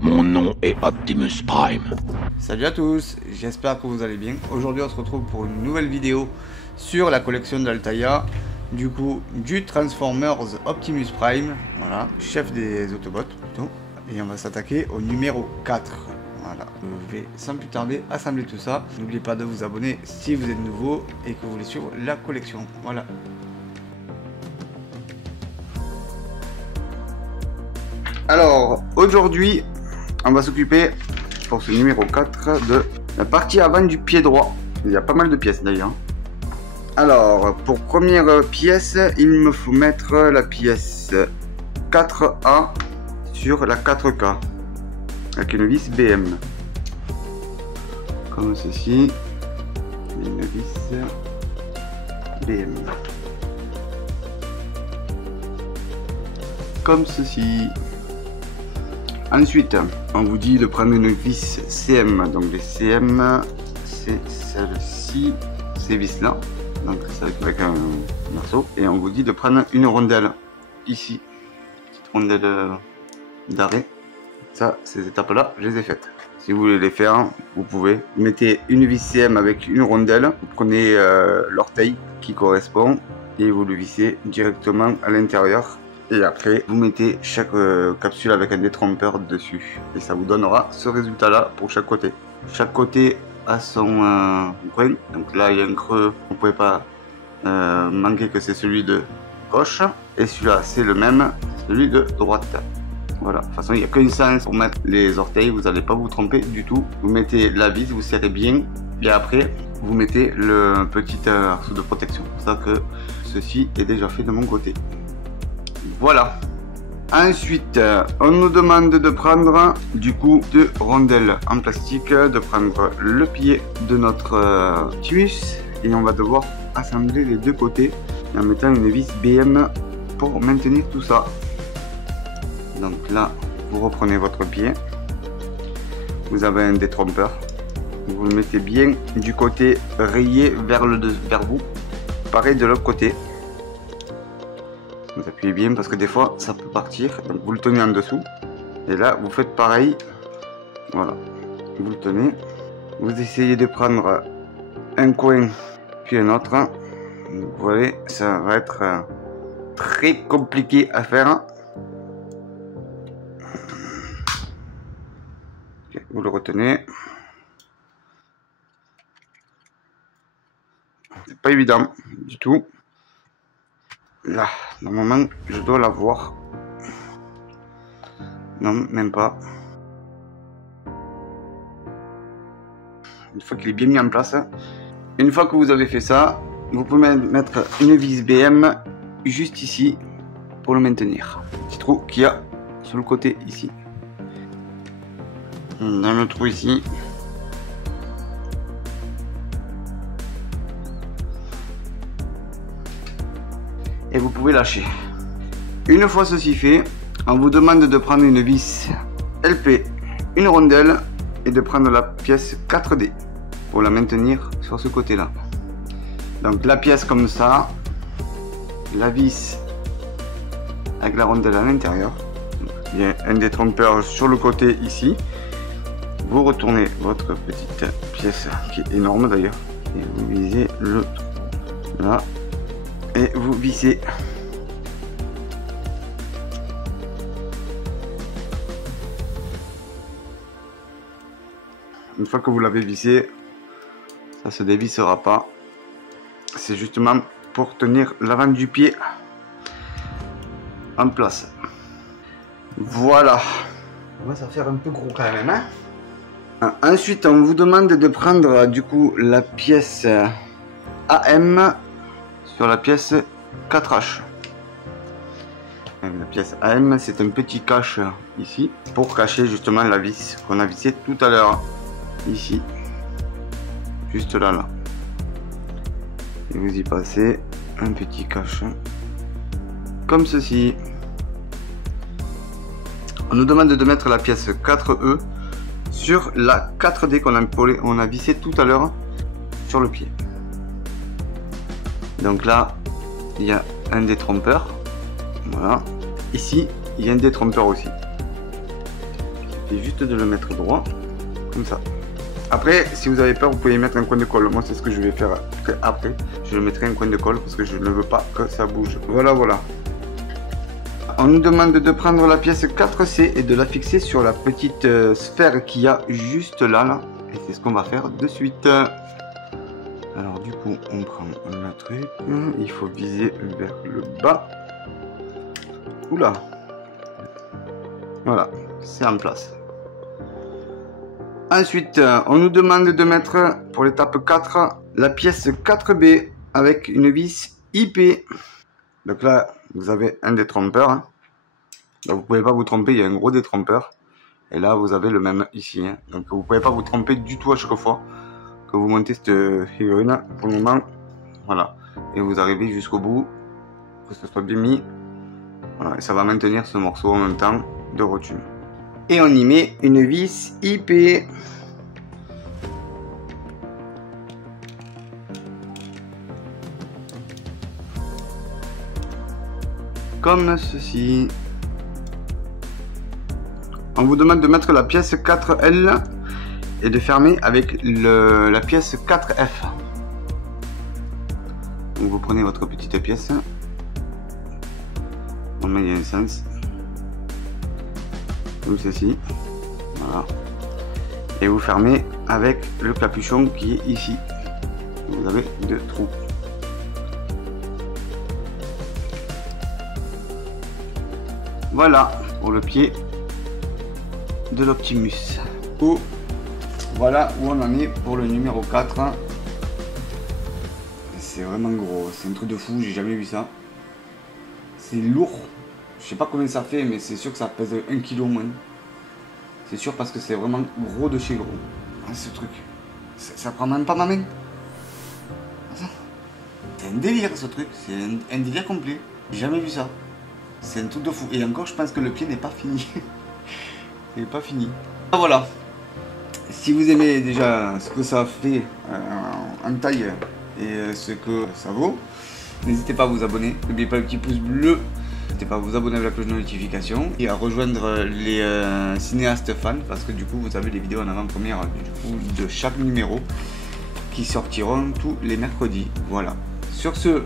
Mon nom est Optimus Prime. Salut à tous, j'espère que vous allez bien. Aujourd'hui on se retrouve pour une nouvelle vidéo sur la collection d'Altaïa. Du coup, du Transformers Optimus Prime, voilà, chef des Autobots plutôt. Et on va s'attaquer au numéro 4. Voilà, je vais sans plus tarder assembler tout ça. N'oubliez pas de vous abonner si vous êtes nouveau et que vous voulez suivre la collection. Voilà. Alors, aujourd'hui, on va s'occuper, pour ce numéro 4, de la partie avant du pied droit. Il y a pas mal de pièces d'ailleurs. Alors, pour première pièce, il me faut mettre la pièce 4A sur la 4K avec une vis BM. Comme ceci. Une vis BM. Comme ceci. Ensuite, on vous dit de prendre une vis CM. Donc les CM, c'est celle-ci, ces vis-là. Donc c'est avec un morceau. Et on vous dit de prendre une rondelle ici. Petite rondelle d'arrêt. Ça, ces étapes-là, je les ai faites. Si vous voulez les faire, vous pouvez. Vous mettez une vis CM avec une rondelle. Vous prenez l'orteil qui correspond et vous le vissez directement à l'intérieur. Et après, vous mettez chaque capsule avec un détrompeur dessus. Et ça vous donnera ce résultat-là pour chaque côté. Chaque côté a son coin. Donc là, il y a un creux. Vous ne pouvez pas manquer que c'est celui de gauche. Et celui-là, c'est le même, celui de droite. Voilà. De toute façon, il n'y a qu'un sens pour mettre les orteils. Vous n'allez pas vous tromper du tout. Vous mettez la vis, vous serrez bien. Et après, vous mettez le petit arceau de protection. C'est pour ça que ceci est déjà fait de mon côté. Voilà. Ensuite, on nous demande de prendre du coup deux rondelles en plastique, de prendre le pied de notre Optimus et on va devoir assembler les deux côtés en mettant une vis BM pour maintenir tout ça. Donc là, vous reprenez votre pied, vous avez un détrompeur, vous le mettez bien du côté rayé vers vous, pareil de l'autre côté. Vous appuyez bien parce que des fois ça peut partir, donc vous le tenez en dessous et là vous faites pareil. Voilà, vous le tenez, vous essayez de prendre un coin puis un autre. Vous voyez, ça va être très compliqué à faire. Vous le retenez, c'est pas évident du tout. Là, normalement, je dois l'avoir. Non, même pas. Une fois qu'il est bien mis en place, une fois que vous avez fait ça, vous pouvez mettre une vis BM juste ici pour le maintenir. Petit trou qu'il y a sur le côté ici. Dans le trou ici. Et vous pouvez lâcher. Une fois ceci fait, on vous demande de prendre une vis LP, une rondelle et de prendre la pièce 4D pour la maintenir sur ce côté là. Donc la pièce comme ça, la vis avec la rondelle à l'intérieur, il y a un détrompeur sur le côté ici. Vous retournez votre petite pièce qui est énorme d'ailleurs et vous visez le trou là. Et vous vissez. Une fois que vous l'avez vissé, ça se dévissera pas. C'est justement pour tenir l'avant du pied en place. Voilà. Moi, ça va faire un peu gros quand même. Hein. Ensuite, on vous demande de prendre du coup la pièce AM sur la pièce 4H. La pièce AM, c'est un petit cache ici pour cacher justement la vis qu'on a vissée tout à l'heure. Ici, juste là. Et vous y passez un petit cache comme ceci. On nous demande de mettre la pièce 4E sur la 4D qu'on a vissé tout à l'heure sur le pied. Donc là, il y a un détrompeur. Voilà. Ici, il y a un détrompeur aussi. Il suffit juste de le mettre droit, comme ça. Après, si vous avez peur, vous pouvez y mettre un coin de colle. Moi, c'est ce que je vais faire après. Je mettrai un coin de colle parce que je ne veux pas que ça bouge. Voilà, voilà. On nous demande de prendre la pièce 4C et de la fixer sur la petite sphère qu'il y a juste là. Et c'est ce qu'on va faire de suite. Alors du coup, on prend le truc. Il faut viser vers le bas. Oula. Voilà, c'est en place. Ensuite, on nous demande de mettre pour l'étape 4 la pièce 4B avec une vis IP. Donc là, vous avez un détrompeur. Donc vous ne pouvez pas vous tromper, il y a un gros détrompeur. Et là, vous avez le même ici. Donc vous ne pouvez pas vous tromper du tout à chaque fois que vous montez cette figurine. Pour le moment, voilà. Et vous arrivez jusqu'au bout, que ce soit bien mis. Voilà, et ça va maintenir ce morceau en même temps de rotule. Et on y met une vis IP. Comme ceci. On vous demande de mettre la pièce 4L et de fermer avec la pièce 4F. Donc vous prenez votre petite pièce. On met un sens. Comme ceci. Voilà. Et vous fermez avec le capuchon qui est ici. Vous avez deux trous. Voilà pour le pied de l'Optimus. Voilà où on en est pour le numéro 4. C'est vraiment gros, c'est un truc de fou, j'ai jamais vu ça. C'est lourd. Je sais pas combien ça fait, mais c'est sûr que ça pèse 1 kg au moins. C'est sûr parce que c'est vraiment gros de chez gros. Ah, ce truc, ça prend même pas ma main. C'est un délire ce truc, c'est un délire complet. J'ai jamais vu ça. C'est un truc de fou. Et encore, je pense que le pied n'est pas fini. Il n'est pas fini. Voilà. Si vous aimez déjà ce que ça fait en taille et ce que ça vaut, n'hésitez pas à vous abonner. N'oubliez pas le petit pouce bleu. N'hésitez pas à vous abonner avec la cloche de notification et à rejoindre les cinéastes fans parce que du coup vous avez les vidéos en avant-première de chaque numéro qui sortiront tous les mercredis. Voilà. Sur ce,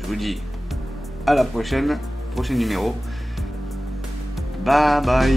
je vous dis à la prochaine, prochain numéro. Bye bye.